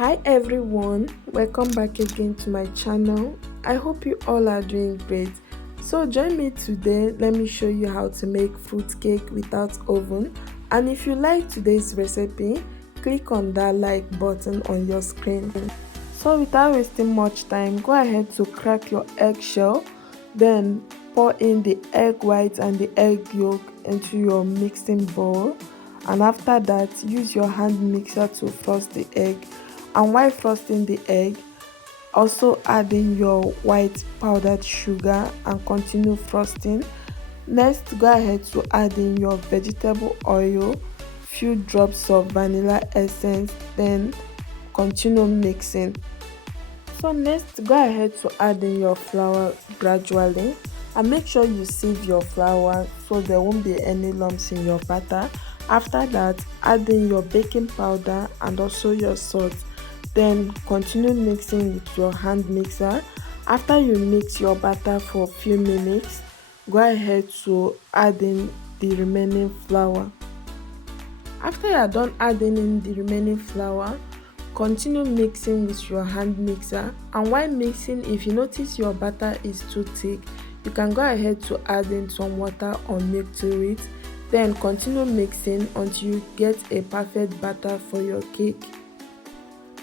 Hi everyone, welcome back again to my channel. I hope you all are doing great. So join me today. Let me show you how to make fruit cake without oven. And if you like today's recipe, click on that like button on your screen. So without wasting much time, go ahead to crack your eggshell, then pour in the egg white and the egg yolk into your mixing bowl, and after that use your hand mixer to frost the egg. And while frosting the egg, also add in your white powdered sugar and continue frosting. Next, go ahead to add in your vegetable oil, few drops of vanilla essence, then continue mixing. So next, go ahead to add in your flour gradually, and make sure you sieve your flour so there won't be any lumps in your batter. After that, add in your baking powder and also your salt, then continue mixing with your hand mixer. After you mix your batter for a few minutes, go ahead to add in the remaining flour. After you are done adding in the remaining flour, continue mixing with your hand mixer. And while mixing, if you notice your batter is too thick, you can go ahead to add in some water or milk to it. Then continue mixing until you get a perfect batter for your cake.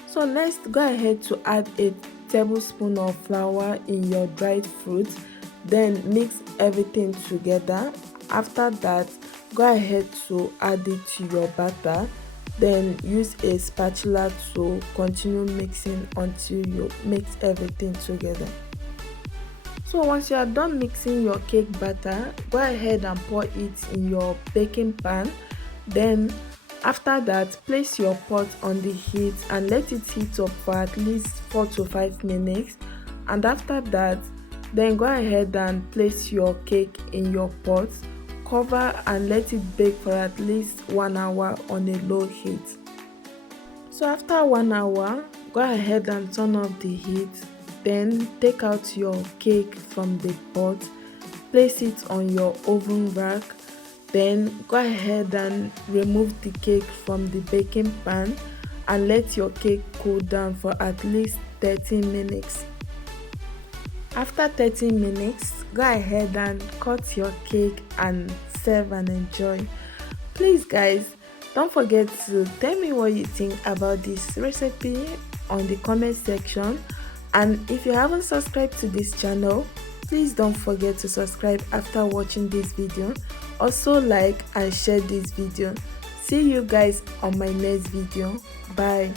So next, go ahead to add a tablespoon of flour in your dried fruit, then mix everything together. After that, go ahead to add it to your batter, then use a spatula to continue mixing until you mix everything together. So once you are done mixing your cake batter, go ahead and pour it in your baking pan. Then after that, place your pot on the heat and let it heat up for at least 4 to 5 minutes. And after that, then go ahead and place your cake in your pot, cover and let it bake for at least 1 hour on a low heat. So after 1 hour, go ahead and turn off the heat. Then take out your cake from the pot, place it on your oven rack. Then go ahead and remove the cake from the baking pan and let your cake cool down for at least 30 minutes. After 30 minutes, go ahead and cut your cake and serve and enjoy. Please guys, don't forget to tell me what you think about this recipe on the comment section. And if you haven't subscribed to this channel, please don't forget to subscribe after watching this video. Also like and share this video. See you guys on my next video. Bye.